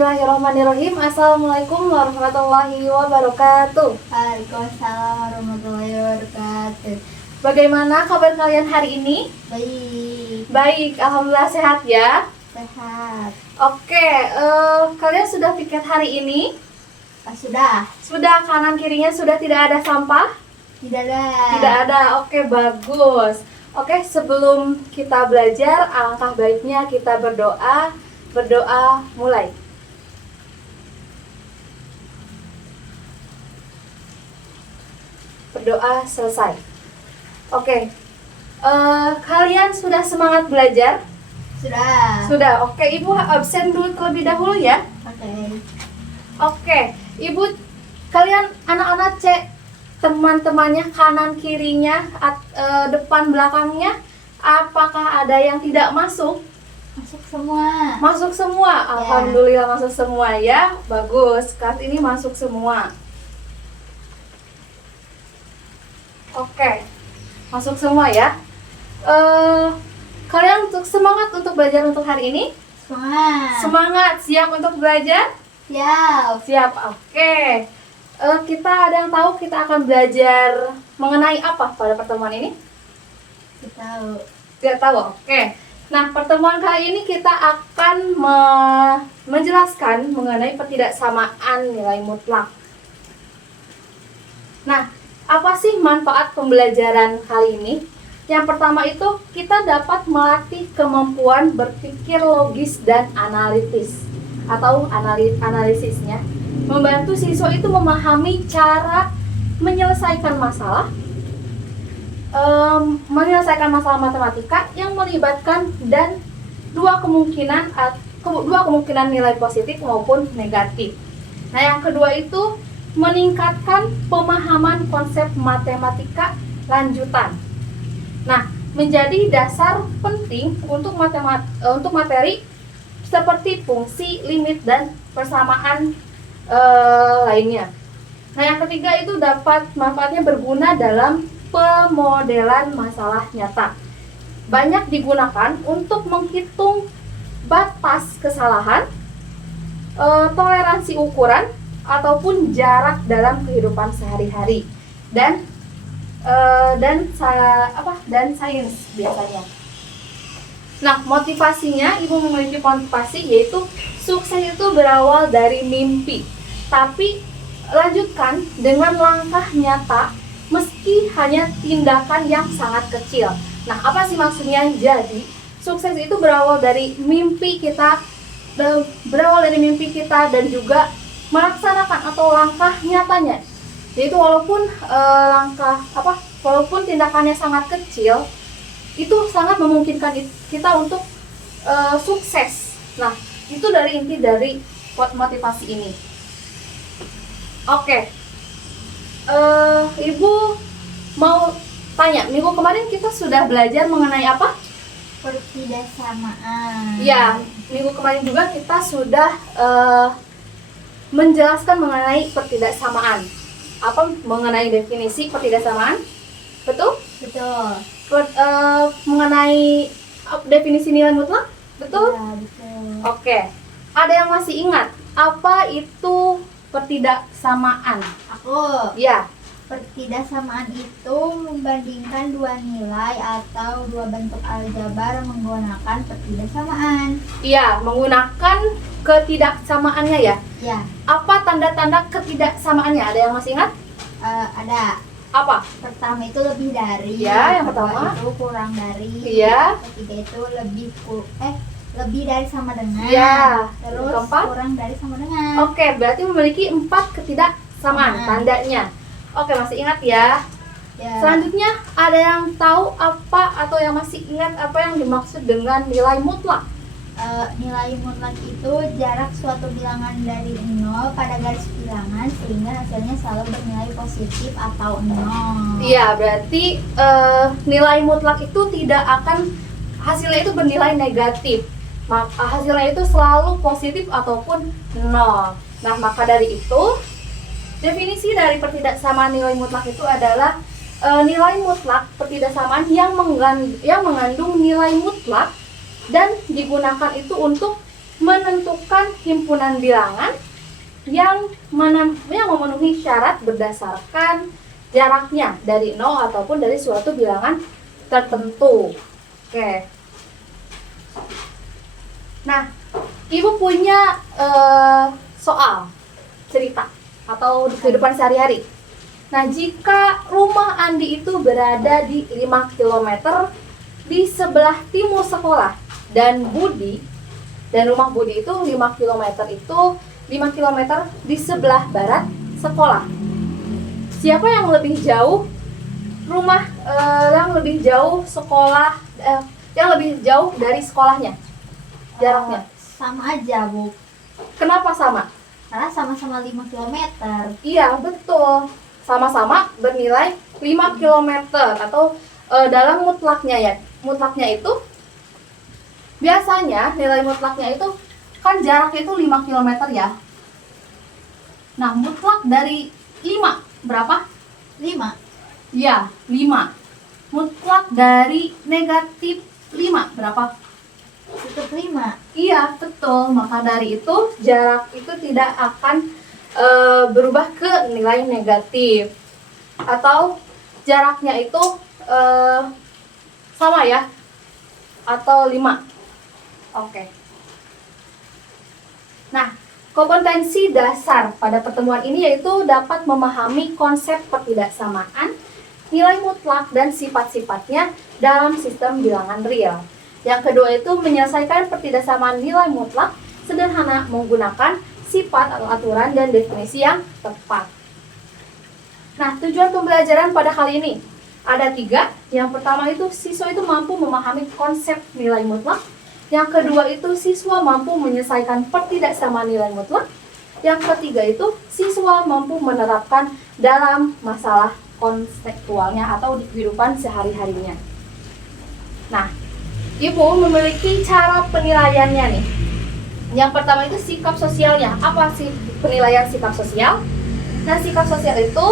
Bismillahirrahmanirrahim. Assalamualaikum warahmatullahi wabarakatuh. Waalaikumsalam warahmatullahi wabarakatuh. Bagaimana kabar kalian hari ini? Baik, Baik, alhamdulillah sehat ya. sehat. Oke, kalian sudah piket hari ini? Sudah? Sudah, kanan kirinya sudah tidak ada sampah? Tidak ada. Tidak ada. Oke, bagus. Oke, sebelum kita belajar, alangkah baiknya kita berdoa. Berdoa mulai. Berdoa selesai. Oke, kalian sudah semangat belajar? Sudah. Sudah. Oke, Ibu absen dulu terlebih dahulu ya. Oke. Oke, Ibu, kalian anak-anak cek teman-temannya kanan kirinya, depan belakangnya, apakah ada yang tidak masuk? Masuk semua. Masuk semua. Alhamdulillah masuk semua ya. Bagus. Kelas ini masuk semua. Oke. Masuk semua ya. Kalian semangat untuk belajar untuk hari ini? Semangat. Semangat, siap untuk belajar? Siap. Siap. Oke. Kita ada yang tahu kita akan belajar mengenai apa pada pertemuan ini? Kita tahu. Tidak tahu. Oke. Nah, pertemuan kali ini kita akan menjelaskan mengenai ketidaksamaan nilai mutlak. Nah, apa sih manfaat pembelajaran kali ini? Yang pertama itu kita dapat melatih kemampuan berpikir logis dan analitis atau analisisnya, membantu siswa itu memahami cara menyelesaikan masalah matematika yang melibatkan dan dua kemungkinan nilai positif maupun negatif. Nah, yang kedua itu meningkatkan pemahaman konsep matematika lanjutan. Nah, menjadi dasar penting untuk materi seperti fungsi, limit, dan persamaan lainnya. Nah, yang ketiga itu dapat manfaatnya berguna dalam pemodelan masalah nyata. Banyak digunakan untuk menghitung batas kesalahan, toleransi ukuran, ataupun jarak dalam kehidupan sehari-hari dan sains biasanya. Nah, motivasinya, Ibu memiliki motivasi yaitu sukses itu berawal dari mimpi, tapi lanjutkan dengan langkah nyata meski hanya tindakan yang sangat kecil. Nah, apa sih maksudnya? Jadi, sukses itu berawal dari mimpi kita, dan juga melaksanakan atau langkah nyatanya. Yaitu walaupun walaupun tindakannya sangat kecil, itu sangat memungkinkan kita untuk sukses. Nah, itu dari inti dari motivasi ini. Oke. Ibu mau tanya, minggu kemarin kita sudah belajar mengenai apa? Ketidaksamaan. Ya, minggu kemarin juga kita sudah menjelaskan mengenai ketidaksamaan. Apa mengenai definisi ketidaksamaan? Betul? Betul. Mengenai definisi nilai mutlak? Betul? Ya, betul. Oke. Ada yang masih ingat apa itu ketidaksamaan? Aku. Ya. Ketidaksamaan itu membandingkan dua nilai atau dua bentuk aljabar menggunakan ketidaksamaan. Iya, menggunakan ketidaksamaannya ya. Ya. Apa tanda-tanda ketidaksamaannya? Ada yang masih ingat? Ada. Apa? Pertama itu lebih dari. Ya, yang kedua pertama. itu kurang dari. Iya. Ketiga itu lebih dari sama dengan. Ya. Terus Keempat? kurang dari sama dengan. Oke, berarti memiliki 4 ketidaksamaan tandanya. Oke, masih ingat ya. Ya. Selanjutnya, ada yang tahu apa atau yang masih ingat apa yang dimaksud dengan nilai mutlak? Nilai mutlak itu jarak suatu bilangan dari 0 pada garis bilangan sehingga hasilnya selalu bernilai positif atau 0. Iya, berarti nilai mutlak itu tidak akan hasilnya itu bernilai negatif. Hasilnya itu selalu positif ataupun 0. Nah, maka dari itu definisi dari ketidaksamaan nilai mutlak itu adalah nilai mutlak ketidaksamaan yang mengandung nilai mutlak dan digunakan itu untuk menentukan himpunan bilangan yang memenuhi syarat berdasarkan jaraknya dari 0 ataupun dari suatu bilangan tertentu. Oke. Nah, Ibu punya soal cerita atau di kehidupan sehari-hari. Nah, jika rumah Andi itu berada di 5 km di sebelah timur sekolah dan rumah Budi itu 5 km di sebelah barat sekolah. Siapa yang lebih jauh yang lebih jauh sekolah yang lebih jauh dari sekolahnya? Jaraknya Sama aja, Bu. kenapa sama? Karena sama-sama 5 km. Iya, betul. Sama-sama bernilai 5 km atau dalam mutlaknya ya. Mutlaknya itu biasanya nilai mutlaknya itu kan jaraknya itu 5 km ya. Nah, mutlak dari 5 berapa? 5. Ya, 5. Mutlak dari negatif 5 berapa? Tetap 5. Iya, betul. Maka dari itu jarak itu tidak akan berubah ke nilai negatif. Atau jaraknya itu sama ya. Atau 5. Oke. Nah, kompetensi dasar pada pertemuan ini yaitu dapat memahami konsep pertidaksamaan, nilai mutlak dan sifat-sifatnya dalam sistem bilangan real. Yang kedua itu menyelesaikan pertidaksamaan nilai mutlak sederhana menggunakan sifat atau aturan dan definisi yang tepat. Nah, tujuan pembelajaran pada kali ini ada 3. Yang pertama itu siswa itu mampu memahami konsep nilai mutlak. Yang kedua itu siswa mampu menyelesaikan pertidaksamaan nilai mutlak. Yang ketiga itu siswa mampu menerapkan dalam masalah konseptualnya atau di kehidupan sehari-harinya. Nah, Ibu memiliki cara penilaiannya nih. Yang pertama itu sikap sosialnya. Apa sih penilaian sikap sosial? Nah, sikap sosial itu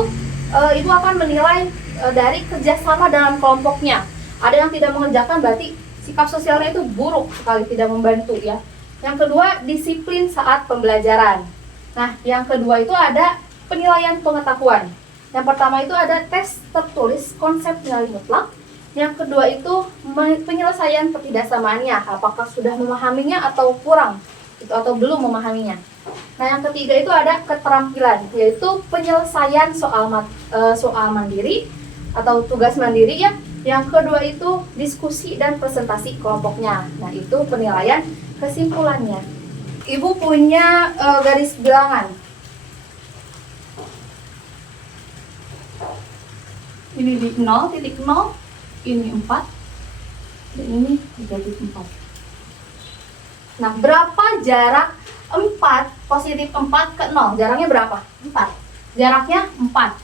Ibu akan menilai dari kerjasama dalam kelompoknya. Ada yang tidak mengerjakan berarti sikap sosialnya itu buruk sekali, tidak membantu ya. Yang kedua, disiplin saat pembelajaran. Nah, yang kedua itu ada penilaian pengetahuan. Yang pertama itu ada tes tertulis konsep nilai mutlak. Yang kedua itu penyelesaian pertidaksamaannya, apakah sudah memahaminya atau kurang atau belum memahaminya. Nah, yang ketiga itu ada keterampilan, yaitu penyelesaian soal mandiri atau tugas mandiri ya. Yang kedua itu diskusi dan presentasi kelompoknya. Nah, itu penilaian kesimpulannya. Ibu punya garis bilangan. Ini di 0.0, ini 4, dan ini 3.4. Nah, berapa jarak 4, positif 4 ke 0? Jaraknya berapa? 4. Jaraknya 4.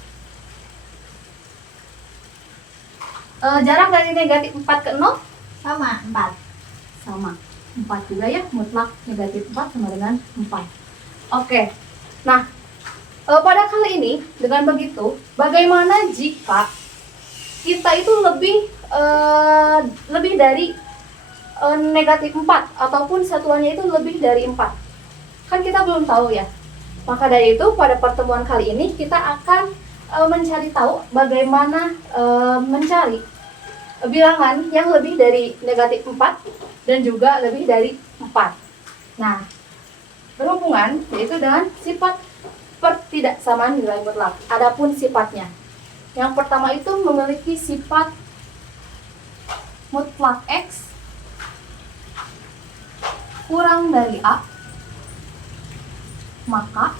Jarak dari negatif 4 ke 0? Sama, 4. Sama. 4 juga ya, mutlak negatif 4 sama dengan 4. Oke. Nah, pada kali ini, dengan begitu, bagaimana jika kita itu lebih dari negatif 4 ataupun satuannya itu lebih dari 4? Kan kita belum tahu ya. Maka dari itu pada pertemuan kali ini kita akan mencari tahu bagaimana mencari bilangan yang lebih dari negatif 4 dan juga lebih dari 4. Nah, berhubungan yaitu dengan sifat pertidaksamaan nilai mutlak. Adapun sifatnya, yang pertama itu memiliki sifat mutlak X kurang dari A, maka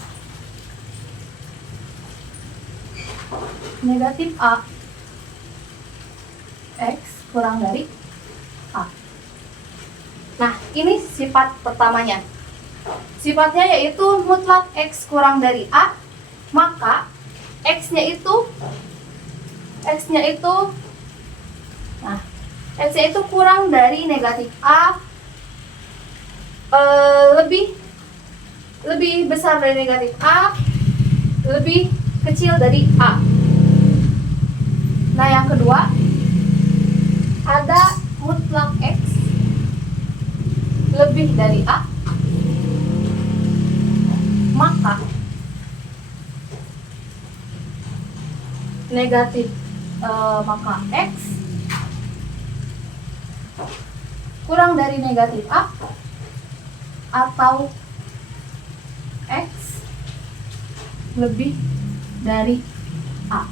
negatif A X kurang dari A. Nah, ini sifat pertamanya. Sifatnya yaitu mutlak X kurang dari A, maka X-nya itu kurang dari negatif A, lebih besar dari negatif A, lebih kecil dari A. Nah, yang kedua ada mutlak X lebih dari A, negatif maka X kurang dari negatif A atau X lebih dari A.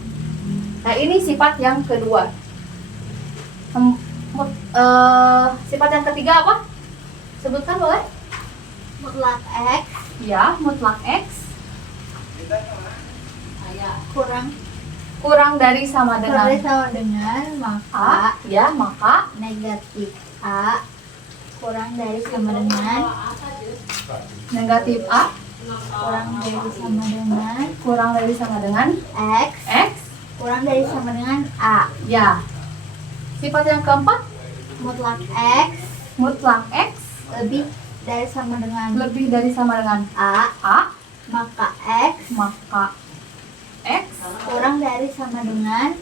Nah, ini sifat yang kedua. Sifat yang ketiga apa? Sebutkan boleh? Mutlak X Ya, mutlak X kurang dari sama dengan maka A, ya, maka negatif A kurang dari sama dengan negatif A kurang dari sama dengan X X kurang dari sama dengan A. ya. Sifat yang keempat, Mutlak X lebih dari sama dengan A, maka X kurang dari sama dengan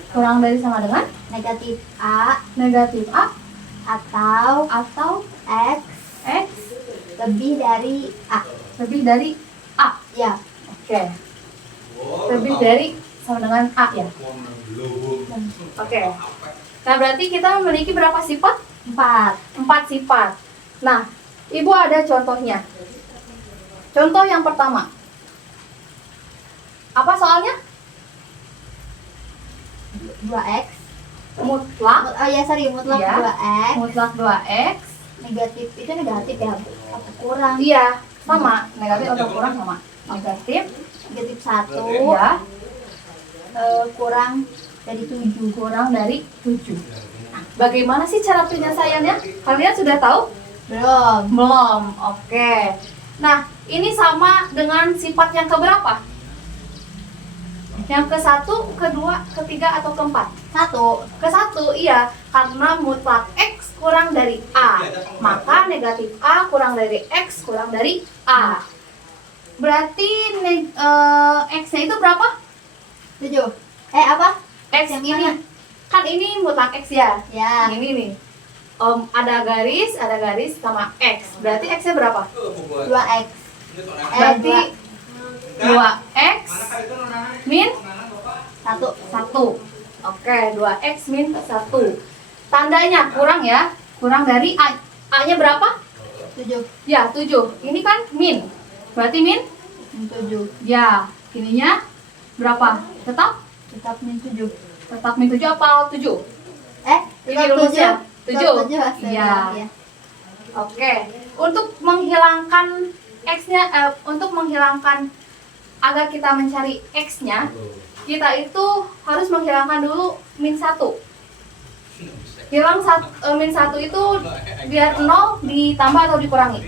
negatif A atau X X lebih dari A. Ya, oke. Lebih dari sama dengan A, ya. Oke. Nah, berarti kita memiliki berapa sifat? 4 sifat. Nah, Ibu ada contohnya. Contoh yang pertama. Apa soalnya? 2X Mutlak. mutlak Ya. 2X Mutlak 2X. negatif itu negatif ya atau kurang Iya, sama. Negatif atau kurang sama. Negatif. negatif 1 Ya. kurang dari 7. Nah, bagaimana sih cara penyelesaiannya? Kalian sudah tahu? Belum. Oke. Nah, ini sama dengan sifat yang keberapa? Yang ke-1, ke-2, ke-3, atau ke-4? Ke-1, iya. Karena mutlak X kurang dari A, maka negatif A kurang dari X kurang dari A. Berarti X-nya itu berapa? 7. Apa? X Yang ini. mana? Kan ini mutlak X ya? Ya. Ini nih. Ada garis sama X. Berarti X-nya berapa? 2X. Berarti 2X min 1. Oke, 2X min 1. Tandanya kurang ya. Kurang dari A. A-nya berapa? 7. Ya, 7. Ini kan min. Berarti min? 7. Ya. Ininya berapa? Tetap min 7. min 7 apa 7? Ini rumusnya. 7. Iya. Oke. Untuk menghilangkan X-nya, untuk menghilangkan agar kita mencari X-nya, kita itu harus menghilangkan dulu min 1. Hilang min 1 itu biar 0 ditambah atau dikurangi.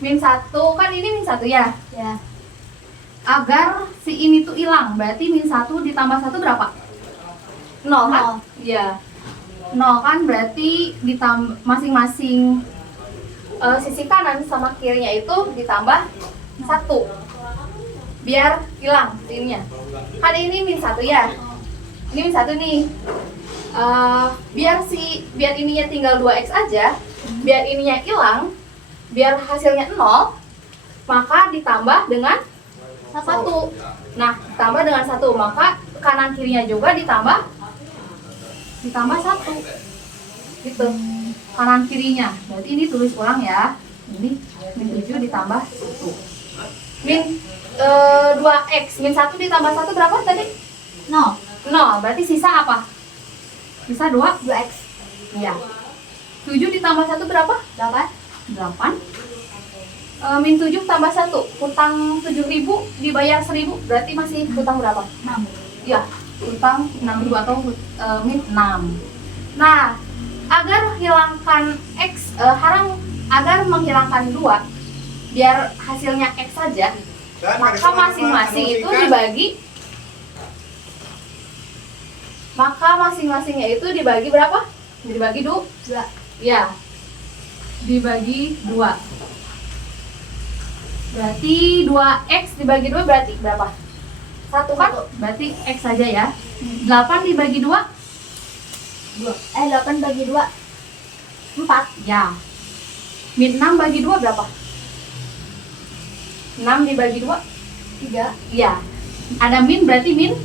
Min 1 kan ini min 1 ya. Ya. Agar si ini tuh hilang, berarti min 1 ditambah 1 berapa? 0 kan? Iya. 0 kan berarti ditambah masing-masing sisi kanan sama kirinya itu ditambah 1. Biar hilang ininya. Kan ini min 1 ya. Ini min 1 nih. Biar ininya tinggal 2X aja, biar ininya hilang, biar hasilnya 0, maka ditambah dengan 1. Nah, ditambah dengan 1, maka kanan kirinya juga ditambah 1. Gitu. Kanan kirinya. Berarti ini tulis ulang ya. Ini min 7 ditambah 1. Min 2X min 1 ditambah 1 berapa tadi? 0. Berarti sisa apa? Sisa 2X. Iya. 7 ditambah 1 berapa? 8. 8. Min 7 tambah 1, hutang 7.000 dibayar 1.000, berarti masih hutang berapa? 6. Ya, hutang 6.000 atau min 6. Nah, agar menghilangkan 2, biar hasilnya X saja, maka masing-masing itu dibagi berapa? Dibagi 2. Ya. Dibagi 2. Berarti 2X dibagi 2 berarti berapa? 1 kan? Berarti X saja ya. 8 dibagi 2? 8 bagi 2 4. Ya. Min 6 bagi 2 berapa? 6 dibagi 2? 3. Ya. Ada min berarti min?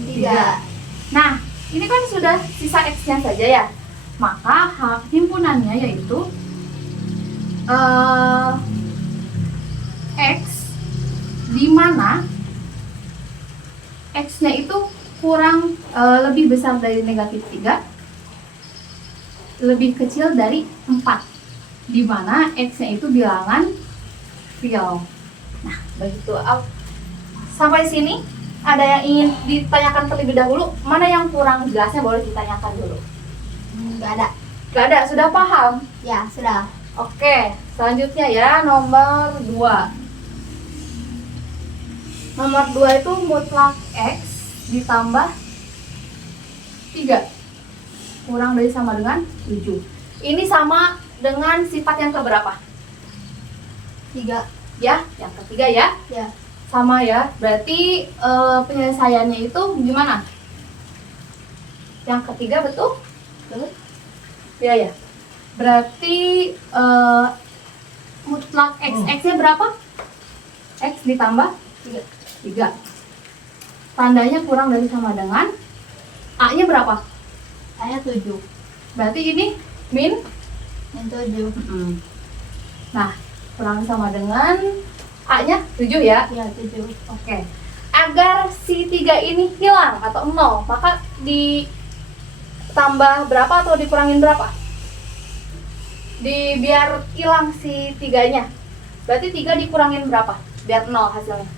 Min 3. Nah, ini kan sudah sisa X-nya saja ya. Maka himpunannya yaitu X di mana X-nya itu kurang lebih besar dari negatif 3, lebih kecil dari 4, di mana X-nya itu bilangan real. Nah, begitu. Sampai sini ada yang ingin ditanyakan terlebih dahulu? Mana yang kurang jelasnya boleh ditanyakan dulu. Nggak ada. Gak ada, sudah paham? Ya, sudah. Oke, selanjutnya ya nomor 2. Nomor 2 itu mutlak X ditambah 3 kurang dari sama dengan 7. Ini sama dengan sifat yang keberapa? 3. Ya, yang ketiga ya. Ya. Sama ya, berarti penyelesaiannya itu gimana? Yang ketiga betul? Betul. Ya ya. Berarti mutlak X-nya berapa? X ditambah 3. Tandanya kurang dari sama dengan A-nya berapa? A-nya 7. Berarti ini min. Min 7. Nah, kurang sama dengan A-nya 7 ya. Ya, 7. Oke. Agar si 3 ini hilang atau 0, maka ditambah berapa atau dikurangin berapa? Biar hilang si 3-nya. Berarti 3 dikurangin berapa? Biar 0 hasilnya.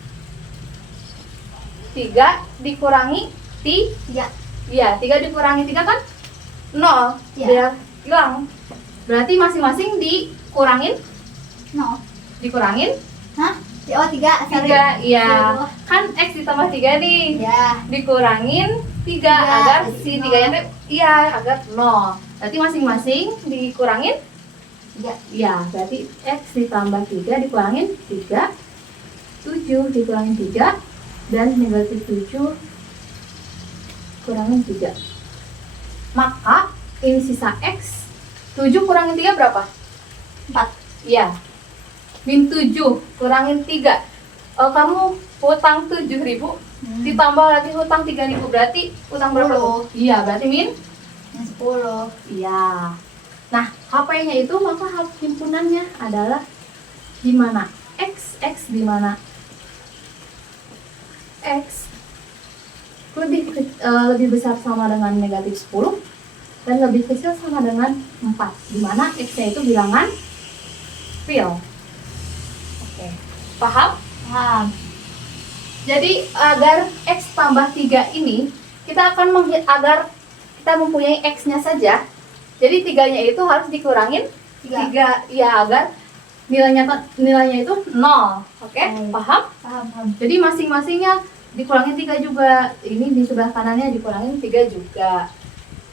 3 dikurangi 3. Iya, 3 dikurangi 3 kan 0. Ya. Biar hilang. Berarti masing-masing dikurangin. 0. Dikurangin Hah? Oh, 3. 3. Iya. Kan X ditambah 3 nih. Ya. Dikurangin 3 agar si 3-nya agar 0. Berarti masing-masing dikurangin 3. ya, berarti X ditambah 3 dikurangin 3, 7 dikurangin 3, dan negatif 7 kurangin 3. Maka ini sisa X. 7 kurangin 3 berapa? 4. Iya. Min 7 kurangin 3. Kamu hutang 7.000 ditambah lagi hutang 3.000, berarti hutang berapa? 10. Iya, berarti min Min 10. iya. Nah, HP-nya itu maka himpunannya adalah di mana X di mana X lebih besar sama dengan negatif 10 dan lebih kecil sama dengan 4, di mana X-nya itu bilangan real. Oke, paham? Paham. Jadi agar X tambah 3 ini kita akan agar kita mempunyai X-nya saja. Jadi 3-nya itu harus dikurangin 3 ya, agar nilainya itu 0. Oke, paham? Paham. Jadi masing-masingnya dikurangin 3 juga. Ini di sebelah kanannya dikurangin 3 juga.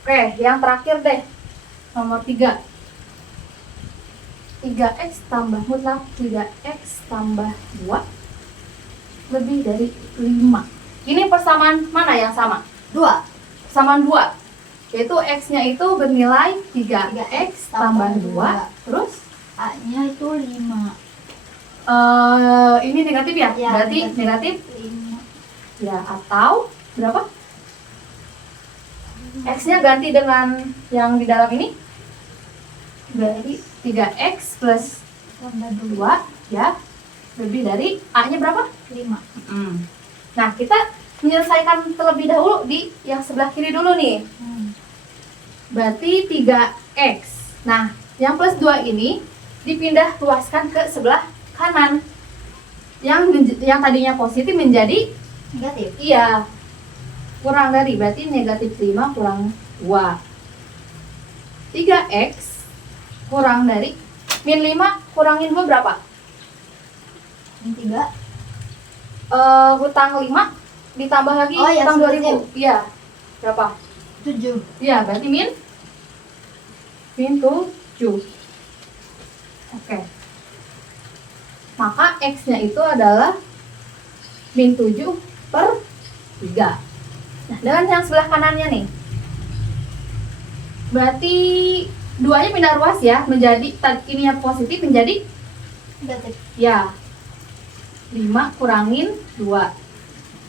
Oke, yang terakhir deh. Nomor 3. 3X tambah mutlak 3X tambah 2 lebih dari 5. Ini persamaan mana yang sama? 2. Persamaan 2. Yaitu X-nya itu bernilai 3X tambah 2. Terus A-nya itu 5. ini negatif ya? Ya, Berarti negatif 5. ya, atau berapa? X-nya ganti dengan yang di dalam ini. Berarti 3X plus Tambah 2 ya, lebih dari A-nya berapa? 5. Nah, kita menyelesaikan terlebih dahulu di yang sebelah kiri dulu nih. Berarti 3X. Nah, yang plus 2 ini dipindah luaskan ke sebelah kanan. Yang tadinya positif menjadi Negatif. iya. Kurang dari, berarti negatif 5 kurang 2. 3X kurang dari min 5 kurangin 2 berapa? Min 3. Hutang 5 ditambah lagi Oh, ya, hutang 2.000. seperti- Iya. Berapa? 7. Iya, berarti min 7. Oke. Maka X-nya itu adalah min 7 per 3. Nah, dengan yang sebelah kanannya nih. Berarti duanya pindah ruas ya, menjadi ininya positif menjadi Negatif. ya 5 kurangin 2.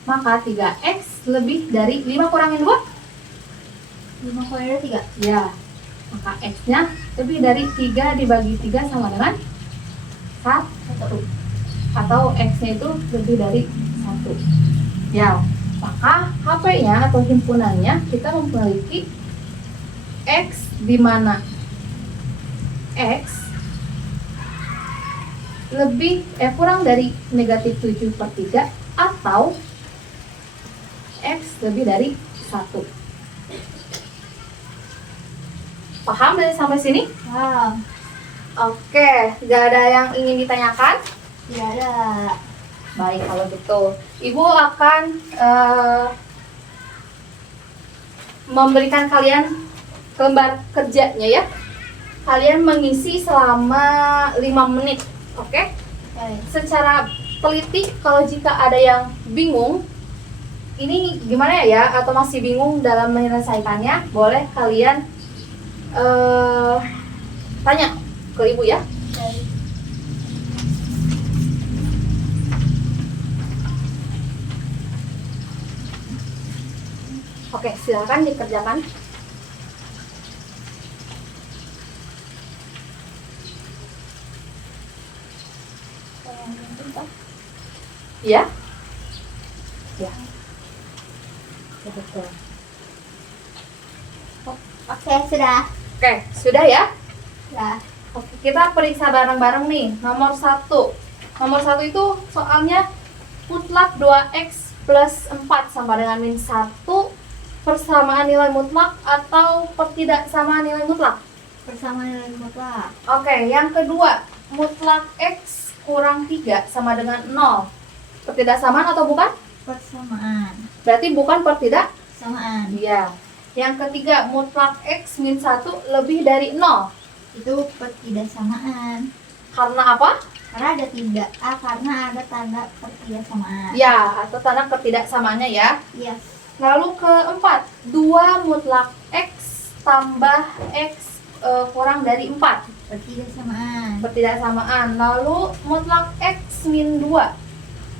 Maka 3x lebih dari 5 kurangin 2? 5 kurang dari 3. Ya. Maka x-nya lebih dari 3 dibagi 3 sama dengan 1. Atau x-nya itu lebih dari 1. Ya. Maka HP-nya atau himpunannya kita memiliki x di mana x kurang dari negatif 7/3 atau x lebih dari 1. Paham dari sampai sini? Wow. Oke, gak ada yang ingin ditanyakan? Tidak ada. Baik, kalau gitu Ibu akan memberikan kalian lembar kerjanya ya. Kalian mengisi selama 5 menit. Oke? Oke. Secara teliti, kalau jika ada yang bingung ini gimana ya, atau masih bingung dalam menyelesaikannya, boleh kalian tanya ke ibu ya. Oke. Oke, silakan dikerjakan. Ya? Ya. Ya, betul. Oke, sudah. Oke, sudah ya? Sudah. Oke, kita periksa bareng-bareng nih. Nomor 1. Nomor 1 itu soalnya mutlak 2x plus 4 sama dengan min 1, persamaan nilai mutlak atau pertidaksamaan nilai mutlak. Persamaan nilai mutlak. Oke, yang kedua, mutlak x kurang 3 sama dengan 0. Pertidaksamaan atau bukan? Persamaan. Berarti bukan pertidaksamaan. Samaan. Iya. Yang ketiga, mutlak x min 1 lebih dari 0. Itu pertidaksamaan. Karena apa? Karena ada tidak. Karena ada tanda pertidaksamaan. Ya, atau tanda ketidaksamaannya ya. Yes. Lalu keempat, 2 mutlak x tambah x kurang dari 4. Pertidaksamaan. Pertidaksamaan. Lalu mutlak x min 2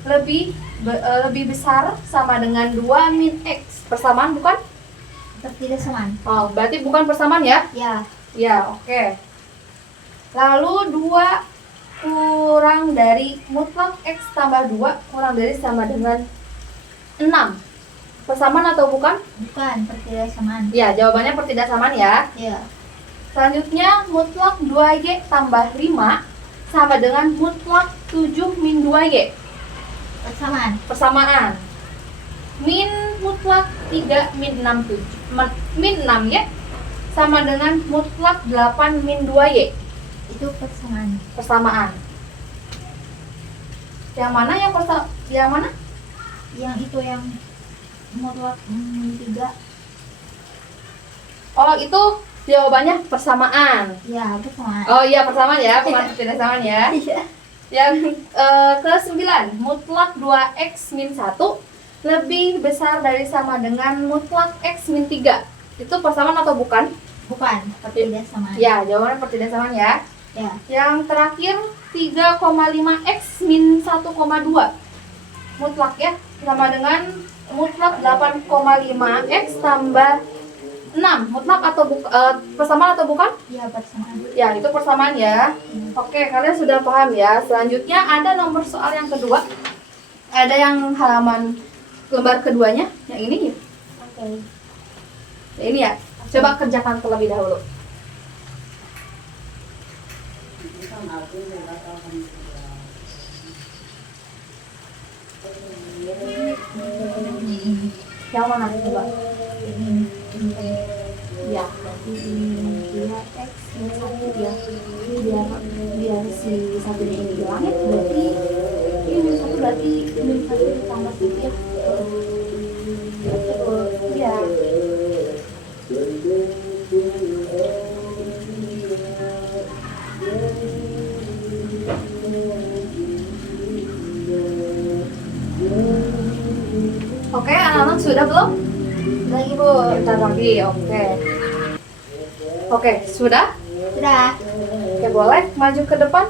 lebih besar sama dengan 2 min x. Persamaan bukan? Pertidaksamaan. Oh, berarti bukan persamaan ya? Ya. Ya, oke. Lalu 2 kurang dari mutlak x tambah 2 kurang dari sama dengan 6. Persamaan atau bukan? Bukan pertidaksamaan. Ya, jawabannya pertidaksamaan ya. Ya. Selanjutnya, mutlak 2y tambah 5 sama dengan mutlak 7 min 2y. Persamaan. Persamaan. Min mutlak 3 min 6 min 6y sama dengan mutlak 8 min 2y. Itu persamaan. Persamaan. Yang mana yang mana? Yang itu yang mutlak 3. Oh, itu jawabannya persamaan. Ya, persamaan. Oh iya, persamaan ya, bukan pertidaksamaan ya. Iya. Yang ke-9, mutlak 2x min 1 lebih besar dari sama dengan mutlak x min 3. Itu persamaan atau bukan? Bukan pertidaksamaan. Ya, jawabannya pertidaksamaan ya. Ya. Yang terakhir, 3,5x min 1,2 mutlak ya, sama dengan mutlak 8,5x tambah 6. Mutlak atau persamaan atau bukan? Ya, persamaan. Ya, itu persamaan ya. Oke, kalian sudah paham ya. Selanjutnya ada nomor soal yang kedua. Ada yang halaman lembar keduanya, yang ini ya. Oke. Ya, ini ya. Coba kerjakan terlebih dahulu. Yang mana coba? Ya, dia x min 1 ya. Biar si satunya ini hilang ya. Berarti ini min 1 berarti min 1 ditambah 1 ya. Ya. Oke, anak-anak sudah belum? Lagi, Bu. Bentar lagi, oke. Oke, sudah? Sudah. Oke, boleh maju ke depan.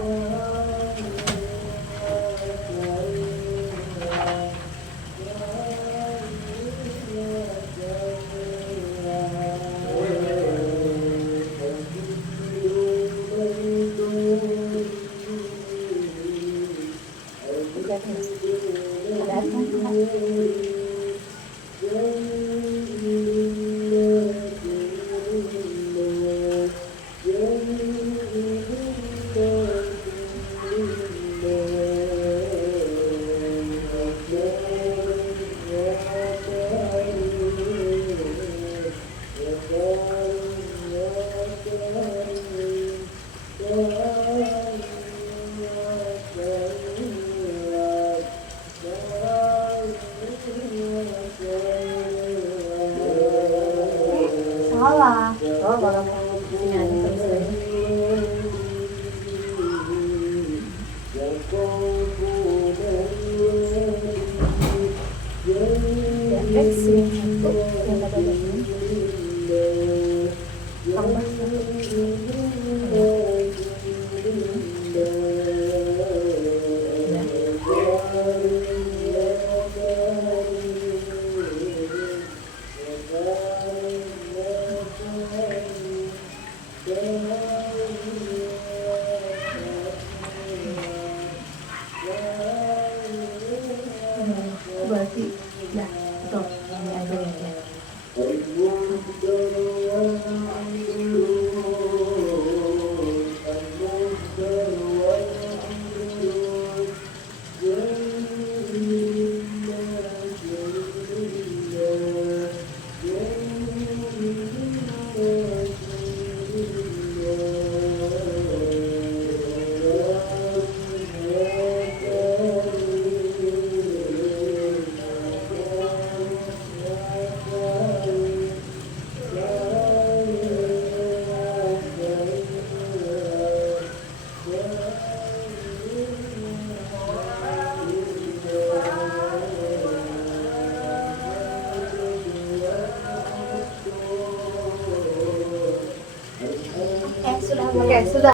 Oke, sudah.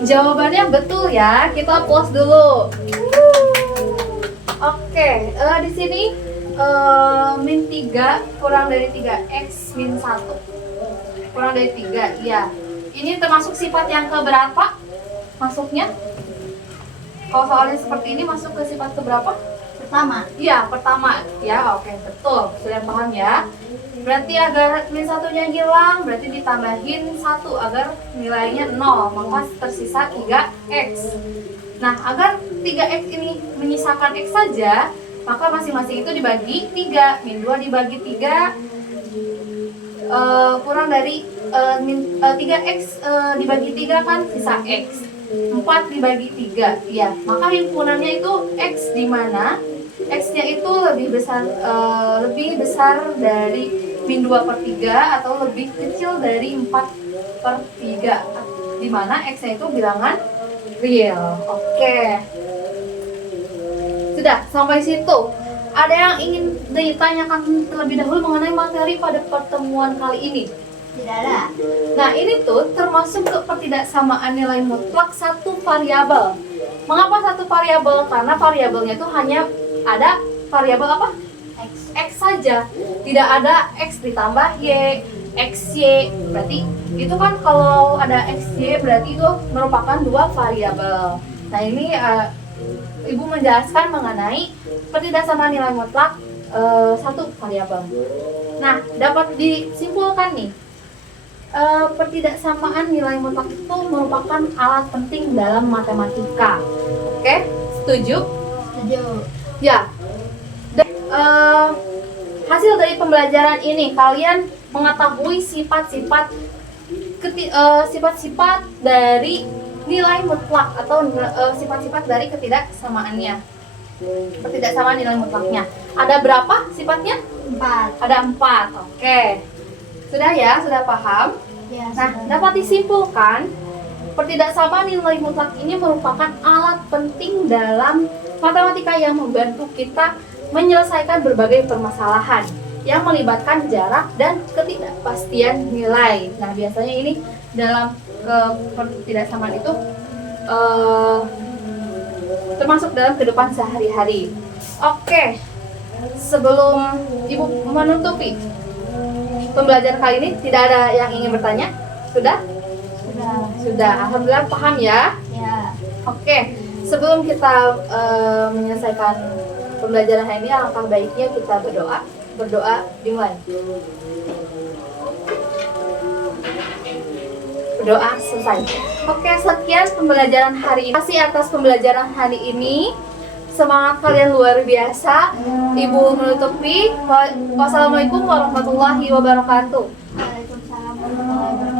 Jawabannya betul ya. Kita applause dulu. Oke, di sini min 3 kurang dari 3x min 1 kurang dari 3, iya. Ini termasuk sifat yang keberapa masuknya? Kalau soalnya seperti ini masuk ke sifat keberapa? Pertama. Iya, pertama. Ya, oke, betul. Sudah paham ya? Berarti agar min 1-nya hilang, berarti ditambahin 1 agar nilainya 0, maka tersisa 3x. Nah, agar 3x ini menyisakan x saja, maka masing-masing itu dibagi 3. Min 2 dibagi 3 kurang dari 3x dibagi 3 kan sisa x. 4 dibagi 3, ya. Maka himpunannya itu x, di mana x-nya itu lebih besar dari min 2/3 atau lebih kecil dari 4/3, di mana x-nya itu bilangan real. Oke. Sudah sampai situ. Ada yang ingin ditanyakan terlebih dahulu mengenai materi pada pertemuan kali ini? Tidak ada. Nah, ini tuh termasuk ketidaksamaan nilai mutlak satu variabel. Mengapa satu variabel? Karena variabelnya itu hanya ada variabel apa? X saja. Tidak ada X ditambah Y, XY. Berarti itu kan kalau ada XY berarti itu merupakan 2 variabel. Nah, ini Ibu menjelaskan mengenai ketidaksamaan nilai mutlak satu variabel. Nah, dapat disimpulkan nih, ketidaksamaan nilai mutlak itu merupakan alat penting dalam matematika. Oke, setuju? Setuju. Ya. Dan, hasil dari pembelajaran ini kalian mengetahui sifat-sifat dari nilai mutlak atau sifat-sifat dari ketidaksamaannya. Ketidaksamaan nilai mutlaknya. Ada berapa sifatnya? 4. Ada 4. Oke. Sudah ya, sudah paham? Ya, Nah, sudah. dapat disimpulkan ketidaksamaan nilai mutlak ini merupakan alat penting dalam matematika yang membantu kita menyelesaikan berbagai permasalahan yang melibatkan jarak dan ketidakpastian nilai. Nah, biasanya ini dalam ketidaksamaan itu termasuk dalam kehidupan sehari-hari. Oke, sebelum Ibu menutupi pembelajaran kali ini, tidak ada yang ingin bertanya? Sudah? Sudah. Alhamdulillah paham ya? Ya. Oke, sebelum kita menyelesaikan pembelajaran hari ini, alangkah baiknya kita berdoa dimulai. Berdoa selesai. Oke, sekian pembelajaran hari ini. Terima kasih atas pembelajaran hari ini. Semangat kalian luar biasa. Ibu menutupi. Wassalamualaikum warahmatullahi wabarakatuh. Waalaikumsalam warahmatullahi wabarakatuh.